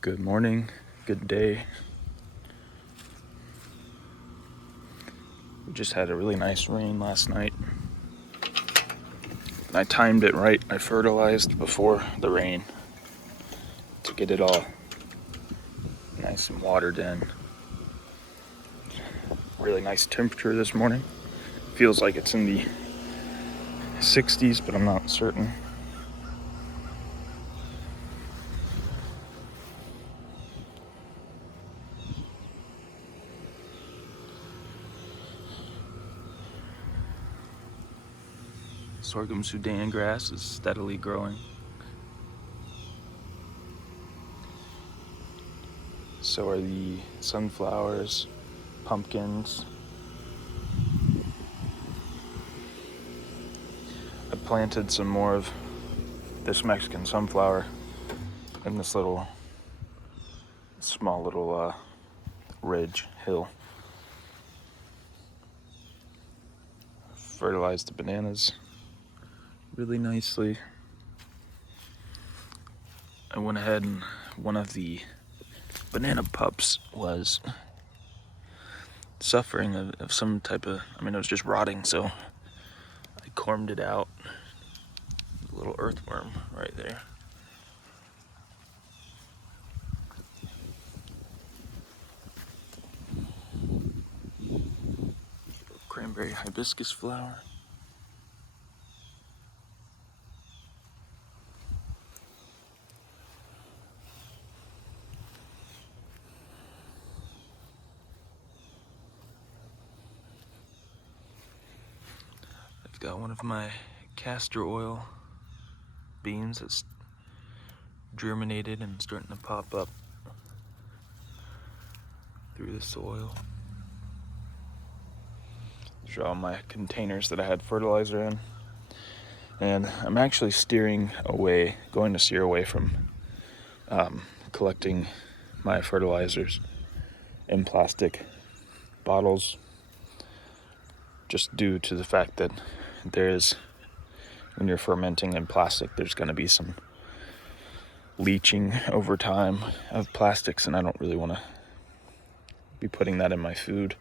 Good morning, good day. We just had a really nice rain last night. And I timed it right. I fertilized before the rain to get it all nice and watered in. Really nice temperature this morning. Feels like it's in the 60s, but I'm not certain. Sorghum Sudan grass is steadily growing. So are the sunflowers, pumpkins. I planted some more of this Mexican sunflower in this small little ridge hill. Fertilized the bananas really nicely. I went ahead and one of the banana pups was suffering of some type of, it was just rotting, so I combed it out. A little earthworm right there. Cranberry hibiscus flower. I've got one of my castor oil beans that's germinated and starting to pop up through the soil. These are all my containers that I had fertilizer in. And I'm actually going to steer away from collecting my fertilizers in plastic bottles, just due to the fact that when you're fermenting in plastic, there's going to be some leaching over time of plastics, and I don't really want to be putting that in my food.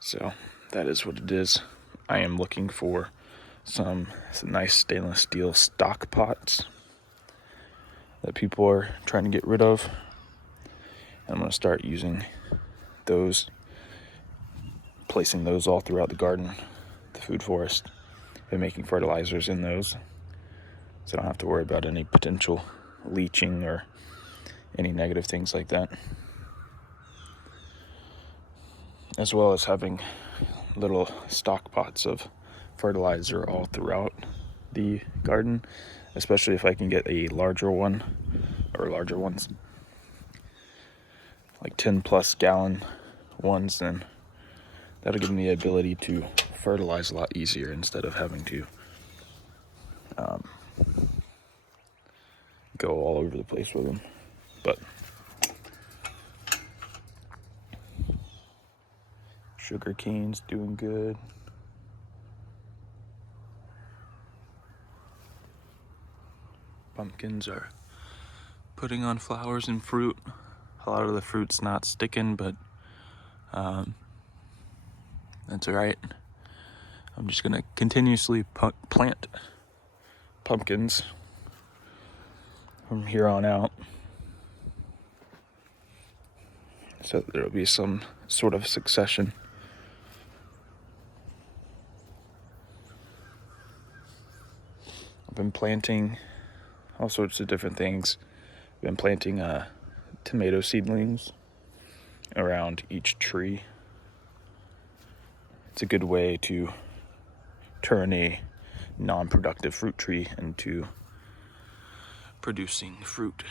So that is what it is. I am looking for some nice stainless steel stock pots that people are trying to get rid of. And I'm going to start using those, placing those all throughout the garden, the food forest, and making fertilizers in those, so I don't have to worry about any potential leaching or any negative things like that. As well as having little stock pots of fertilizer all throughout the garden, especially if I can get a larger one, or larger ones, like 10 plus gallon ones, then that'll give me the ability to fertilize a lot easier instead of having to go all over the place with them. But sugar cane's doing good. Pumpkins are putting on flowers and fruit. A lot of the fruit's not sticking, but that's all right. I'm just gonna continuously plant pumpkins from here on out, so that there'll be some sort of succession. I've been planting all sorts of different things. I've been planting tomato seedlings around each tree. It's a good way to turn a non-productive fruit tree into producing fruit,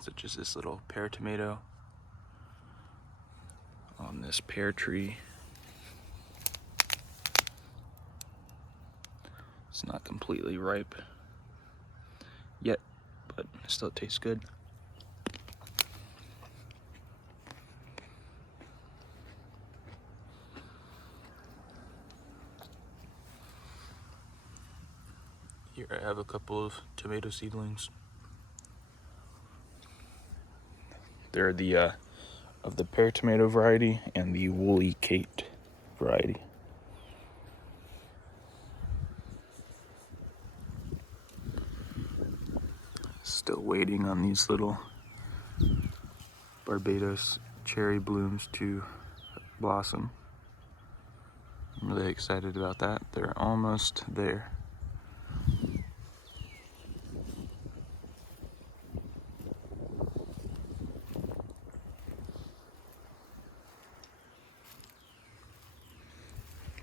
such as this little pear tomato on this pear tree. It's not completely ripe yet, but it still tastes good. Here I have a couple of tomato seedlings. They're the of the pear tomato variety and the woolly Kate variety. Still waiting on these little Barbados cherry blooms to blossom. I'm really excited about that. They're almost there.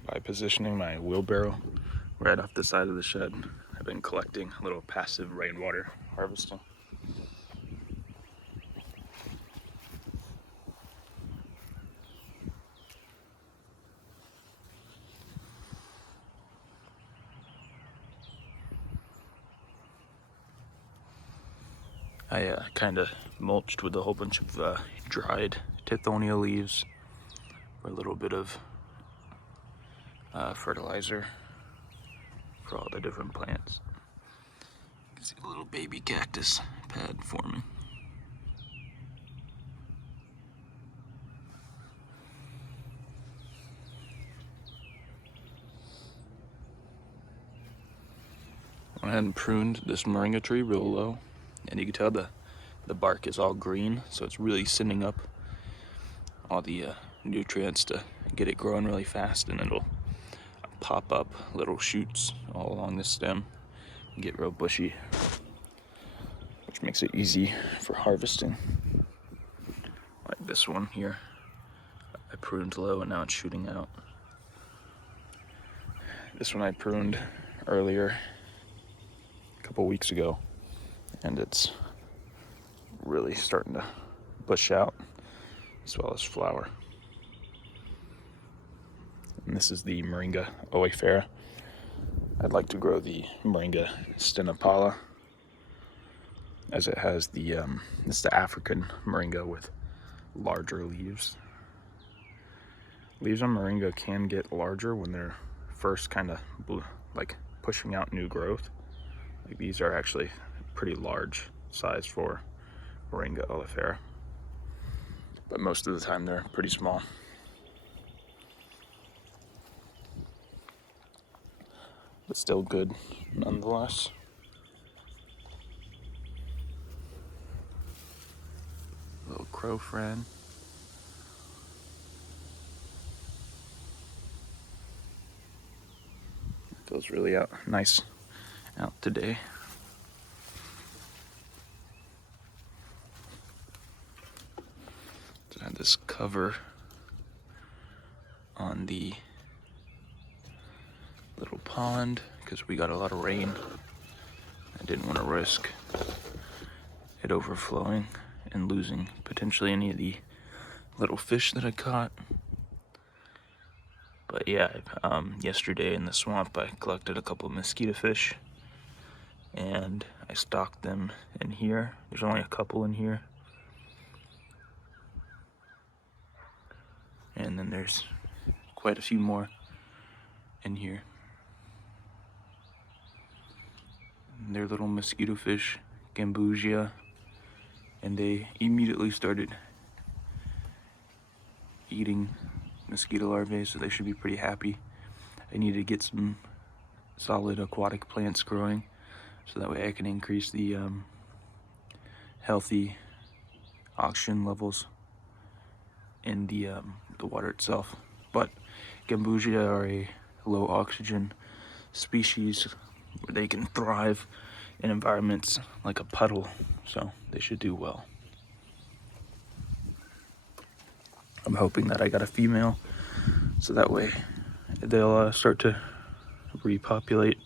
By positioning my wheelbarrow right off the side of the shed, I've been collecting a little passive rainwater harvesting. I kind of mulched with a whole bunch of dried tithonia leaves for a little bit of fertilizer for all the different plants. You can see a little baby cactus pad forming. I hadn't pruned this moringa tree real low, and you can tell the bark is all green, so it's really sending up all the nutrients to get it growing really fast, and it'll pop up little shoots all along the stem and get real bushy, which makes it easy for harvesting. Like this one here, I pruned low and now it's shooting out. This one I pruned earlier, a couple weeks ago, and it's really starting to bush out as well as flower. And this is the Moringa oleifera. I'd like to grow the Moringa stenopala, as it has it's the African moringa with larger leaves. Leaves on moringa can get larger when they're first kind of like pushing out new growth. Like these are actually pretty large size for Moringa oleifera, but most of the time they're pretty small. But still good nonetheless. Little crow friend. Feels really nice out today. So I had this cover on the little pond because we got a lot of rain. I didn't want to risk it overflowing and losing potentially any of the little fish that I caught. But yeah, yesterday in the swamp I collected a couple of mosquito fish and I stocked them in here. There's only a couple in here. And then there's quite a few more in here. And they're little mosquito fish, Gambusia, and they immediately started eating mosquito larvae, so they should be pretty happy. I need to get some solid aquatic plants growing so that way I can increase the healthy oxygen levels in the water itself. But Gambusia are a low oxygen species where they can thrive in environments like a puddle, so they should do well. I'm hoping that I got a female, so that way they'll start to repopulate.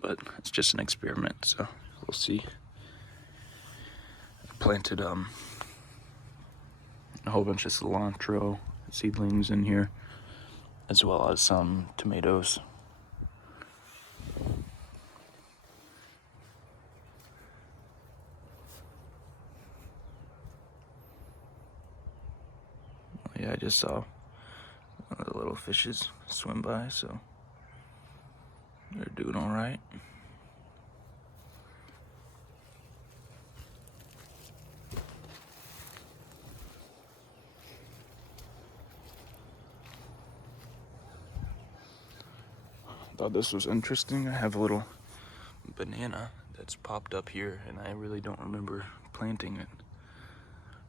But it's just an experiment, so we'll see. I planted a whole bunch of cilantro seedlings in here, as well as some tomatoes. Yeah, I just saw one of the little fishes swim by, so They're doing all right. Thought this was interesting. I have a little banana that's popped up here, and I really don't remember planting it.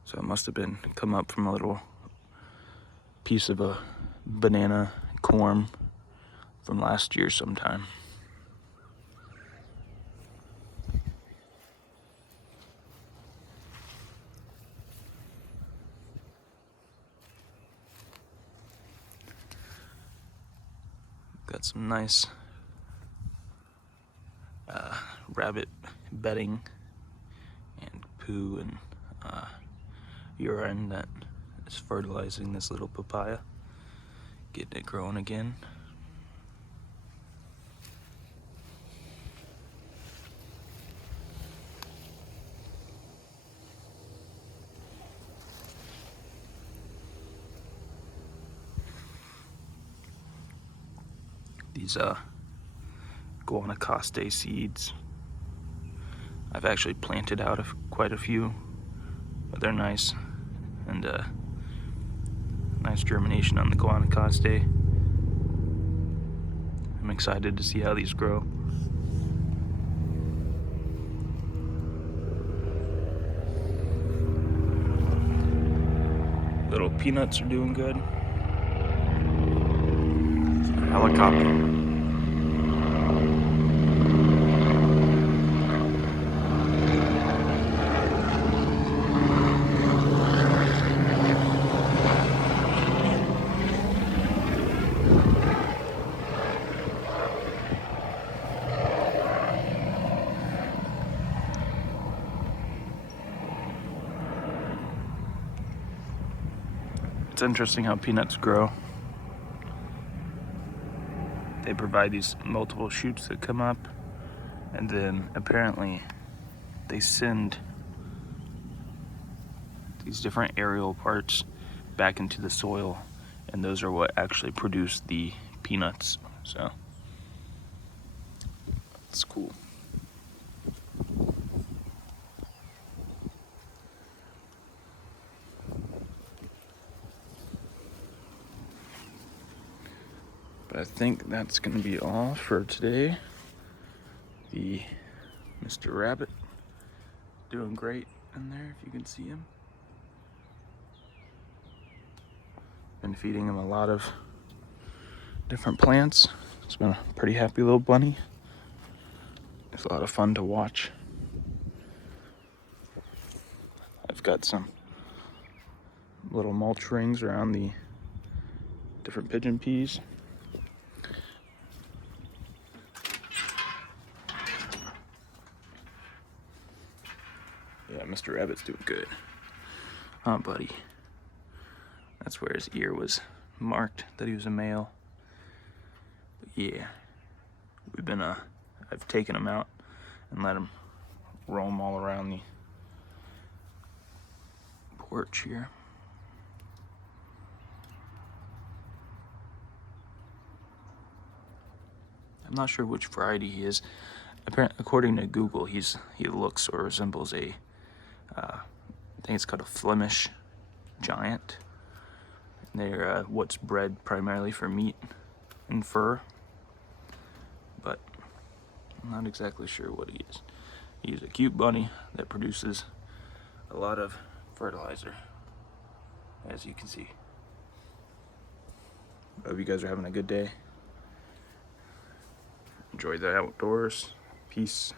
So it must have been come up from a little piece of a banana corm from last year sometime. Got some nice rabbit bedding and poo and urine that is fertilizing this little papaya, getting it growing again. These Guanacaste seeds, I've actually planted out of quite a few, but they're nice, and nice germination on the Guanacaste. I'm excited to see how these grow. Little peanuts are doing good. Helicopter. It's interesting how peanuts grow. They provide these multiple shoots that come up, and then apparently they send these different aerial parts back into the soil, and those are what actually produce the peanuts. So it's cool. But I think that's gonna be all for today. The Mr. Rabbit doing great in there, if you can see him. Been feeding him a lot of different plants. It's been a pretty happy little bunny. It's a lot of fun to watch. I've got some little mulch rings around the different pigeon peas. Yeah, Mr. Rabbit's doing good. Huh, buddy? That's where his ear was marked that he was a male. But yeah, we've been, I've taken him out and let him roam all around the porch here. I'm not sure which variety he is. Apparently, according to Google, he looks or resembles a, I think it's called a Flemish giant. They're what's bred primarily for meat and fur, but I'm not exactly sure what he is. He's a cute bunny that produces a lot of fertilizer, as you can see. Hope you guys are having a good day. Enjoy the outdoors. Peace.